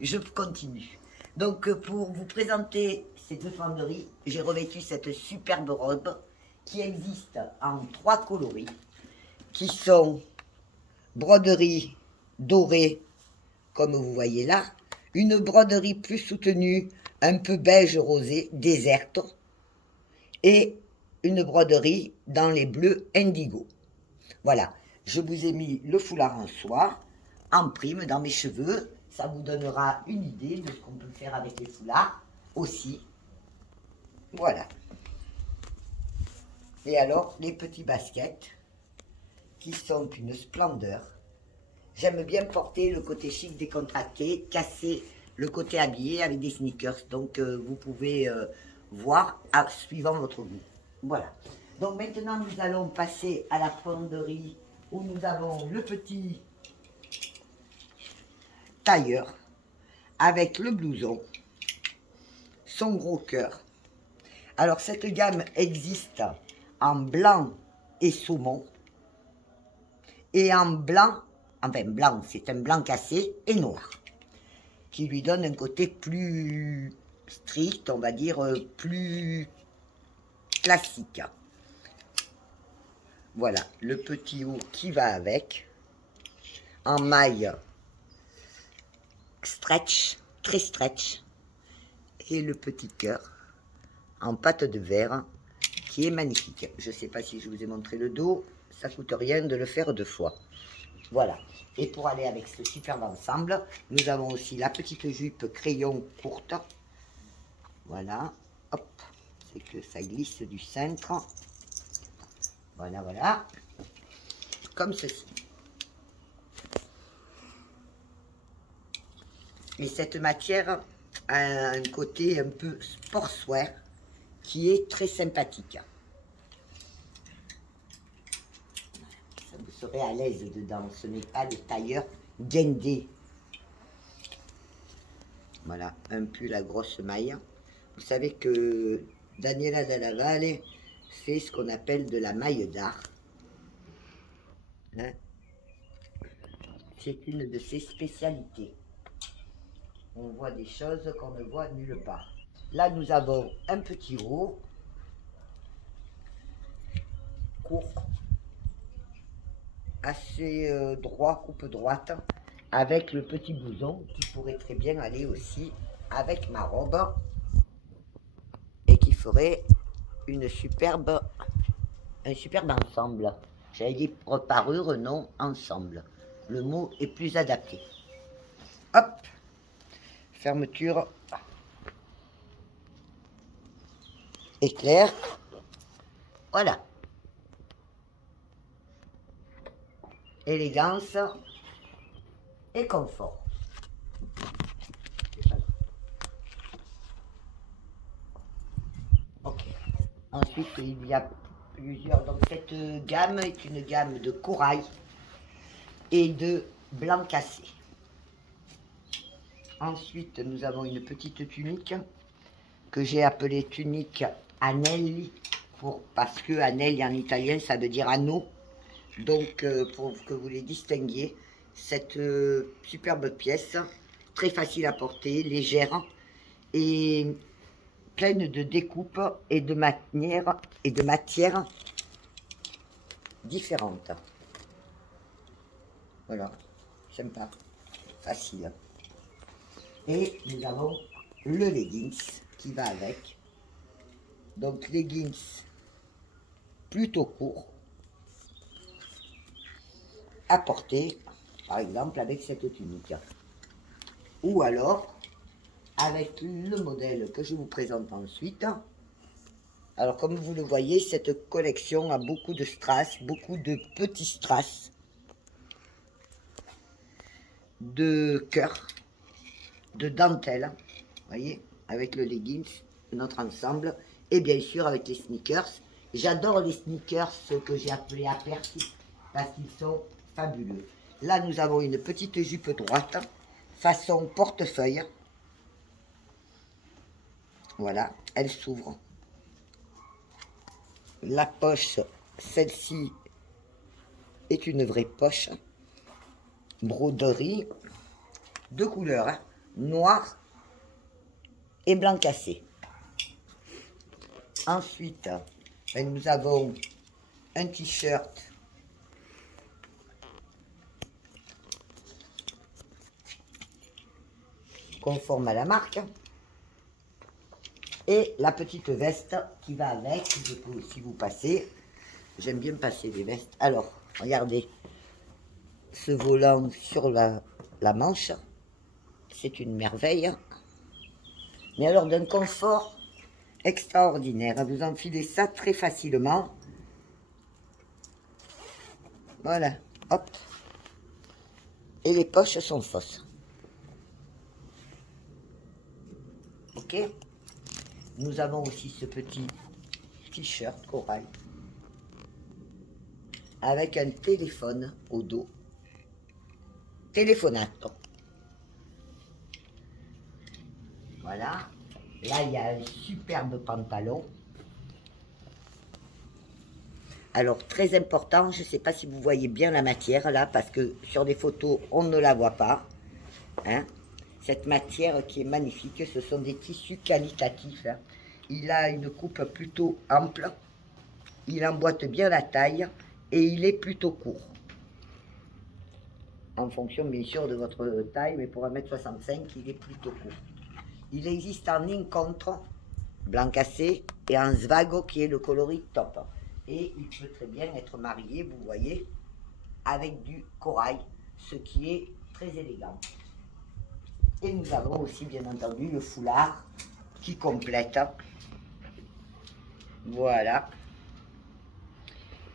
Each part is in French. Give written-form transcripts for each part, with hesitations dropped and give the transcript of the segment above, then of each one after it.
je continue. Donc, pour vous présenter ces deux fonderies, j'ai revêtu cette superbe robe qui existe en 3 coloris, qui sont broderie dorée, comme vous voyez là, une broderie plus soutenue, un peu beige rosé, déserte, et une broderie dans les bleus indigo. Voilà, je vous ai mis le foulard en soie, en prime dans mes cheveux. Ça vous donnera une idée de ce qu'on peut faire avec les foulards aussi. Voilà. Et alors, les petits baskets, qui sont une splendeur. J'aime bien porter le côté chic décontracté, casser le côté habillé avec des sneakers. Donc, vous pouvez voir suivant votre goût. Voilà. Donc, maintenant, nous allons passer à la fonderie où nous avons le petit tailleur avec le blouson, son gros cœur. Alors, cette gamme existe en blanc et saumon et en blanc, enfin blanc, c'est un blanc cassé et noir, qui lui donne un côté plus strict, on va dire, plus classique. Voilà, le petit haut qui va avec, en maille stretch, très stretch, et le petit cœur en pâte de verre, qui est magnifique. Je ne sais pas si je vous ai montré le dos, ça ne coûte rien de le faire 2 fois. Voilà. Et pour aller avec ce superbe ensemble, nous avons aussi la petite jupe crayon courte. Voilà. Hop. C'est que ça glisse du centre. Voilà, voilà. Comme ceci. Et cette matière a un côté un peu sportswear qui est très sympathique. Ça vous serez à l'aise dedans. Ce n'est pas le tailleur guindé. Voilà, un pull à grosse maille. Vous savez que Daniela Della Valle fait ce qu'on appelle de la maille d'art. Hein? C'est une de ses spécialités. On voit des choses qu'on ne voit nulle part. Là, nous avons un petit haut, court, assez droit, coupe droite, avec le petit blouson qui pourrait très bien aller aussi avec ma robe et qui ferait un superbe ensemble. J'allais dire parure, non, ensemble. Le mot est plus adapté. Hop, fermeture éclair. Voilà. Élégance et confort. Ok. Ensuite, il y a plusieurs. Donc, cette gamme est une gamme de corail et de blanc cassé. Ensuite, nous avons une petite tunique que j'ai appelée tunique anelli, parce que anelli en italien, ça veut dire anneau. Donc, pour que vous les distinguiez, cette superbe pièce, très facile à porter, légère et pleine de découpes et de matières différentes. Voilà, sympa, facile. Et nous avons le leggings qui va avec. Donc leggings plutôt court à porter, par exemple avec cette tunique. Ou alors avec le modèle que je vous présente ensuite. Alors comme vous le voyez, cette collection a beaucoup de strass, beaucoup de petits strass, de cœur, de dentelle, voyez, avec le leggings, notre ensemble, et bien sûr avec les sneakers. J'adore les sneakers, ceux que j'ai appelés aperçus, parce qu'ils sont fabuleux. Là, nous avons une petite jupe droite, façon portefeuille. Voilà, elle s'ouvre. La poche, celle-ci, est une vraie poche. Broderie. deux couleurs, hein, noir et blanc cassé. Ensuite, nous avons un t-shirt conforme à la marque et la petite veste qui va avec. Je peux aussi vous passer. J'aime bien passer des vestes. Alors, regardez ce volant sur la manche. C'est une merveille. Mais alors d'un confort extraordinaire. Vous enfilez ça très facilement. Voilà. Hop. Et les poches sont fausses. Ok. Nous avons aussi ce petit t-shirt corail avec un téléphone au dos. Téléphonato. Voilà. Là, il y a un superbe pantalon. Alors, très important, je ne sais pas si vous voyez bien la matière là, parce que sur des photos, on ne la voit pas. Hein. Cette matière qui est magnifique, ce sont des tissus qualitatifs. Hein. Il a une coupe plutôt ample. Il emboîte bien la taille et il est plutôt court. En fonction, bien sûr, de votre taille, mais pour 1m65, il est plutôt court. Il existe en incontro, blanc cassé, et en svago, qui est le coloris top. Et il peut très bien être marié, vous voyez, avec du corail, ce qui est très élégant. Et nous avons aussi, bien entendu, le foulard qui complète. Voilà.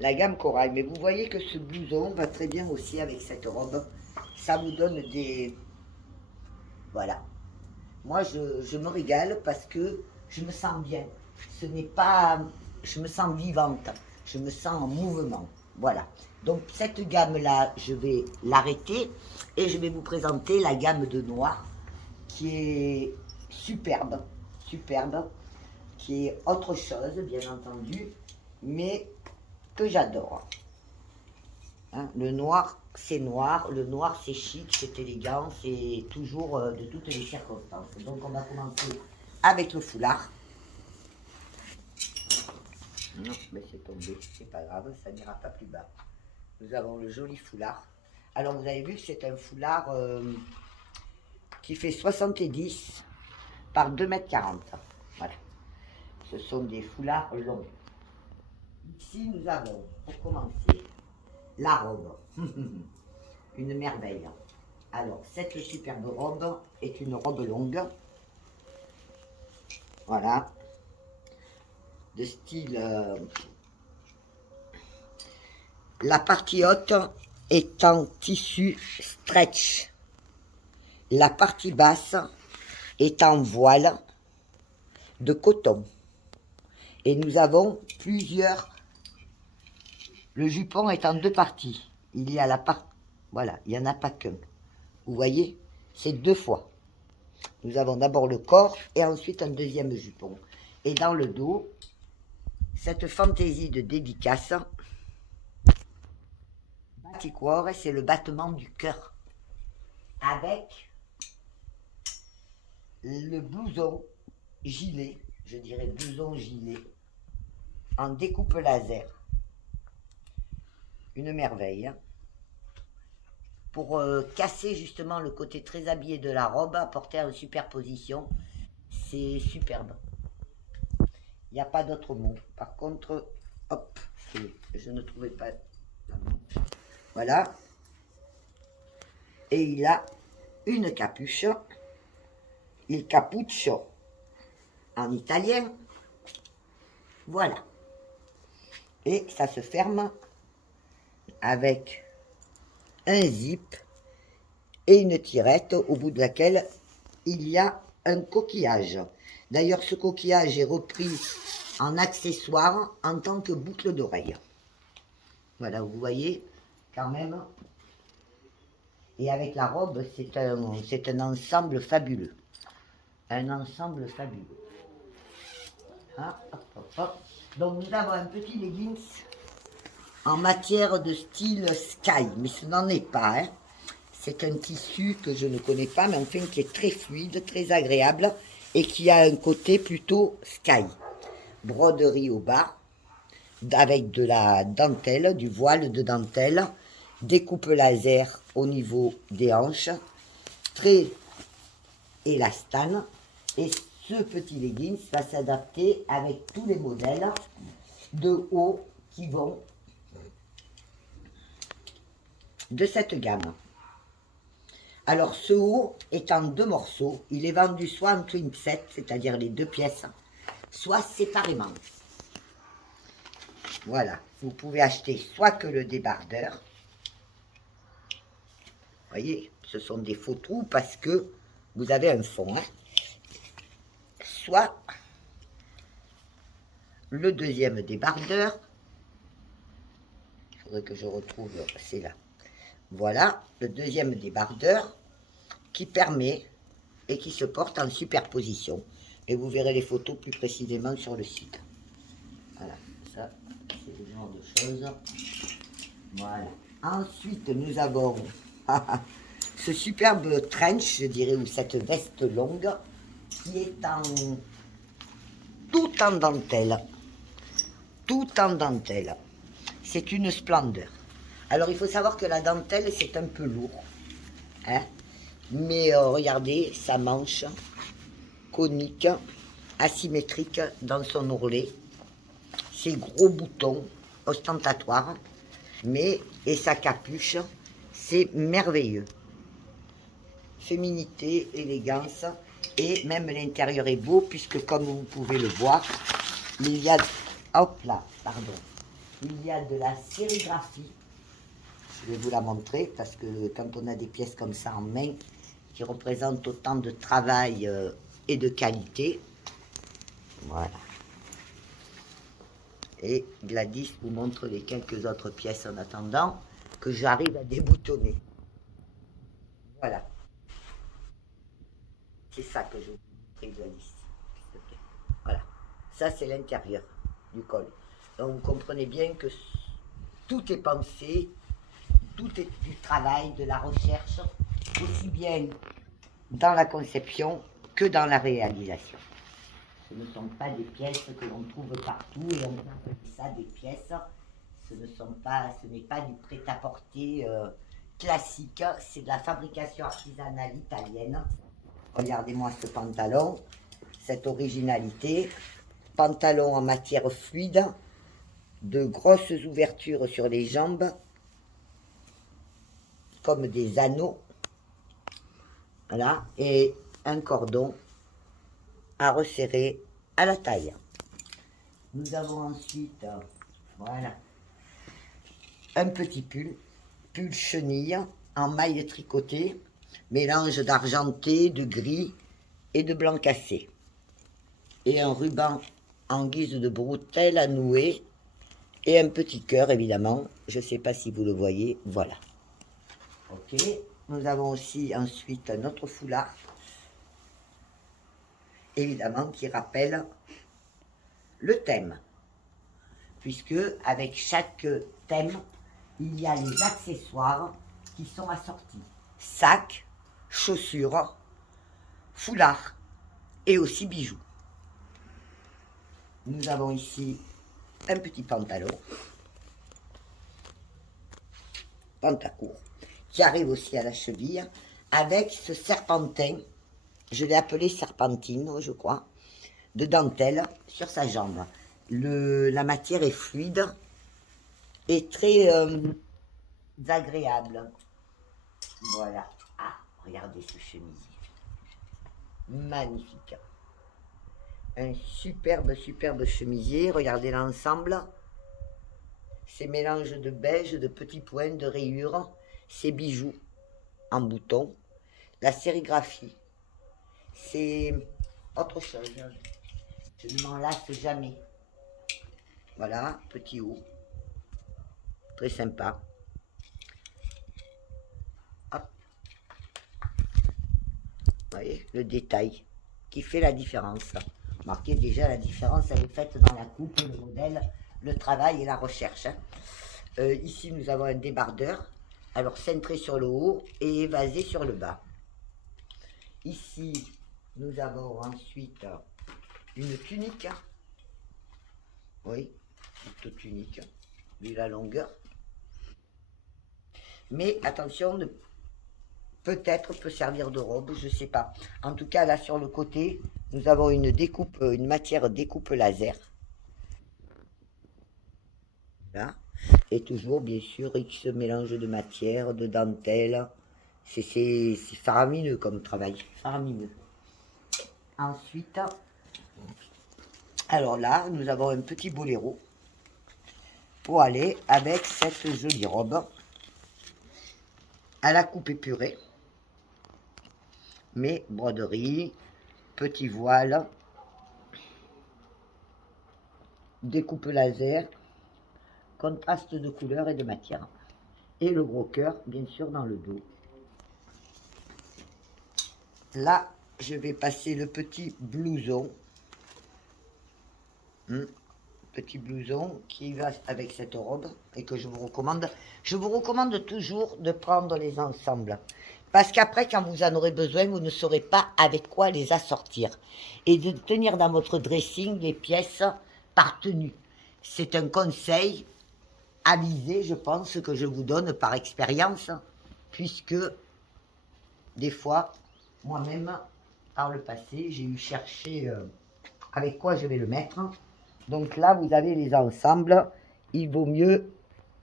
La gamme corail. Mais vous voyez que ce blouson va très bien aussi avec cette robe. Ça vous donne des... Voilà. Moi, je me régale parce que je me sens bien. Ce n'est pas... Je me sens vivante. Je me sens en mouvement. Voilà. Donc, cette gamme-là, je vais l'arrêter. Et je vais vous présenter la gamme de noir qui est superbe. Superbe. Qui est autre chose, bien entendu. Mais que j'adore. Hein, le noir, c'est noir. Le noir, c'est chic, c'est élégant. C'est toujours de toutes les circonstances. Donc, on va commencer avec le foulard. Non, mais c'est tombé. C'est pas grave, ça n'ira pas plus bas. Nous avons le joli foulard. Alors, vous avez vu que c'est un foulard qui fait 70 par 2,40 m. Voilà. Ce sont des foulards longs. Ici, nous avons, pour commencer, la robe. Une merveille. Alors, cette superbe robe est une robe longue. Voilà. De style... la partie haute est en tissu stretch. La partie basse est en voile de coton. Et nous avons plusieurs... Le jupon est en deux parties. Il y a la part... Voilà, il n'y en a pas qu'un. Vous voyez, c'est deux fois. Nous avons d'abord le corps et ensuite un deuxième jupon. Et dans le dos, cette fantaisie de dédicace, Baticuore, c'est le battement du cœur. Avec le blouson gilet, je dirais blouson gilet, en découpe laser. Une merveille. Hein. Pour casser justement le côté très habillé de la robe, apporter en superposition, c'est superbe. Il n'y a pas d'autre mot. Par contre, hop, je ne trouvais pas. Voilà. Et il a une capuche, il cappuccio en italien. Voilà. Et ça se ferme avec un zip et une tirette au bout de laquelle il y a un coquillage. D'ailleurs, ce coquillage est repris en accessoire en tant que boucle d'oreille. Voilà, vous voyez, quand même. Et avec la robe, c'est un ensemble fabuleux. Un ensemble fabuleux. Hein, hop, hop, hop. Donc, nous avons un petit leggings en matière de style sky, mais ce n'en est pas. Hein. C'est un tissu que je ne connais pas, mais enfin qui est très fluide, très agréable et qui a un côté plutôt sky. Broderie au bas, avec de la dentelle, du voile de dentelle, découpe laser au niveau des hanches, très élastane. Et ce petit leggings va s'adapter avec tous les modèles de haut qui vont de cette gamme. Alors ce haut est en 2 morceaux, il est vendu soit en twin set, c'est-à-dire les 2 pièces, soit séparément. Voilà, vous pouvez acheter soit que le débardeur. Vous voyez, ce sont des faux trous parce que vous avez un fond. Hein. Soit le deuxième débardeur. Il faudrait que je retrouve, c'est là. Voilà, le deuxième débardeur qui permet et qui se porte en superposition. Et vous verrez les photos plus précisément sur le site. Voilà, ça, c'est le genre de choses. Voilà. Ensuite, nous avons ce superbe trench, je dirais, ou cette veste longue, qui est tout en dentelle. Tout en dentelle. C'est une splendeur. Alors, il faut savoir que la dentelle, c'est un peu lourd. Hein? Mais regardez, sa manche conique, asymétrique dans son ourlet. Ses gros boutons ostentatoires. Et sa capuche, c'est merveilleux. Féminité, élégance. Et même l'intérieur est beau, puisque comme vous pouvez le voir, il y a... Hop là, pardon. Il y a de la sérigraphie. Je vais vous la montrer, parce que quand on a des pièces comme ça en main, qui représentent autant de travail et de qualité. Voilà. Et Gladys vous montre les quelques autres pièces en attendant que j'arrive à déboutonner. Voilà. C'est ça que je vous montre, Gladys. Voilà. Ça, c'est l'intérieur du col. Donc, vous comprenez bien que tout est pensé, tout est du travail, de la recherche, aussi bien dans la conception que dans la réalisation. Ce ne sont pas des pièces que l'on trouve partout et on appelle ça des pièces. Ce n'est pas du prêt-à-porter classique, c'est de la fabrication artisanale italienne. Regardez-moi ce pantalon, cette originalité. Pantalon en matière fluide, de grosses ouvertures sur les jambes, comme des anneaux. Voilà, et un cordon à resserrer à la taille. Nous avons ensuite, voilà, un petit pull chenille en maille tricotée, mélange d'argenté, de gris et de blanc cassé. Et un ruban en guise de bretelle à nouer et un petit cœur évidemment. Je ne sais pas si vous le voyez, voilà. Ok, nous avons aussi ensuite un autre foulard, évidemment qui rappelle le thème, puisque avec chaque thème, il y a les accessoires qui sont assortis. Sac, chaussures, foulard et aussi bijoux. Nous avons ici un petit pantalon, pantacourt, qui arrive aussi à la cheville, avec ce serpentin, je l'ai appelé serpentine, je crois, de dentelle sur sa jambe. La matière est fluide et très agréable. Voilà. Ah, regardez ce chemisier. Magnifique. Un superbe chemisier. Regardez l'ensemble. Ces mélanges de beige, de petits points, de rayures. Ces bijoux en bouton. La sérigraphie. C'est autre chose. Je ne m'en lasse jamais. Voilà, petit haut. Très sympa. Hop. Vous voyez, le détail qui fait la différence. Marquez déjà la différence, elle est faite dans la coupe, le modèle, le travail et la recherche. Ici, nous avons un débardeur Alors, cintré sur le haut et évasé sur le bas. Ici, nous avons ensuite une tunique. Oui, une tunique, vu la longueur. Mais attention, peut-être peut servir de robe, je ne sais pas. En tout cas, là sur le côté, nous avons une découpe, une matière découpe laser. Là. Et toujours, bien sûr, X mélange de matière, de dentelle. C'est faramineux comme travail, faramineux. Ensuite, alors là, nous avons un petit boléro pour aller avec cette jolie robe à la coupe épurée. Mais broderie, petit voile, découpe laser, contraste de couleur et de matière. Et le gros cœur, bien sûr, dans le dos. Là, je vais passer le petit blouson. Petit blouson qui va avec cette robe et que je vous recommande. Je vous recommande toujours de prendre les ensembles. Parce qu'après, quand vous en aurez besoin, vous ne saurez pas avec quoi les assortir. Et de tenir dans votre dressing les pièces par tenue. C'est un conseil avisé, je pense, que je vous donne par expérience. Puisque, des fois, moi-même, par le passé, j'ai eu cherché avec quoi je vais le mettre. Donc là, vous avez les ensembles. Il vaut mieux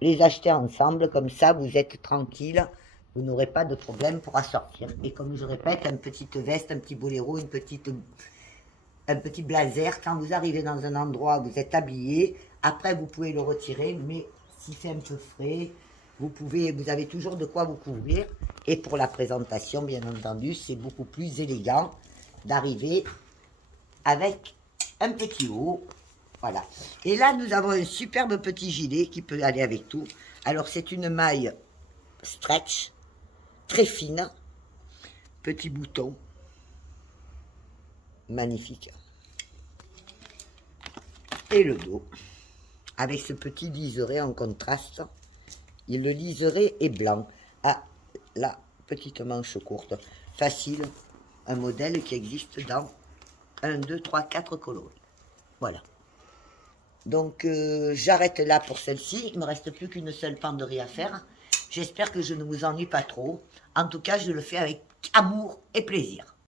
les acheter ensemble. Comme ça, vous êtes tranquille. Vous n'aurez pas de problème pour assortir. Et comme je répète, une petite veste, un petit boléro, un petit blazer. Quand vous arrivez dans un endroit où vous êtes habillé, après, vous pouvez le retirer. Mais si c'est un peu frais, vous avez toujours de quoi vous couvrir. Et pour la présentation, bien entendu, c'est beaucoup plus élégant d'arriver avec un petit haut. Voilà. Et là, nous avons un superbe petit gilet qui peut aller avec tout. Alors, c'est une maille stretch, très fine. Petit bouton. Magnifique. Et le dos. Avec ce petit liseré en contraste. Et le liseré est blanc. Ah, la petite manche courte. Facile. Un modèle qui existe dans 1, 2, 3, 4 coloris. Voilà. Donc, j'arrête là pour celle-ci. Il ne me reste plus qu'une seule penderie à faire. J'espère que je ne vous ennuie pas trop. En tout cas, je le fais avec amour et plaisir.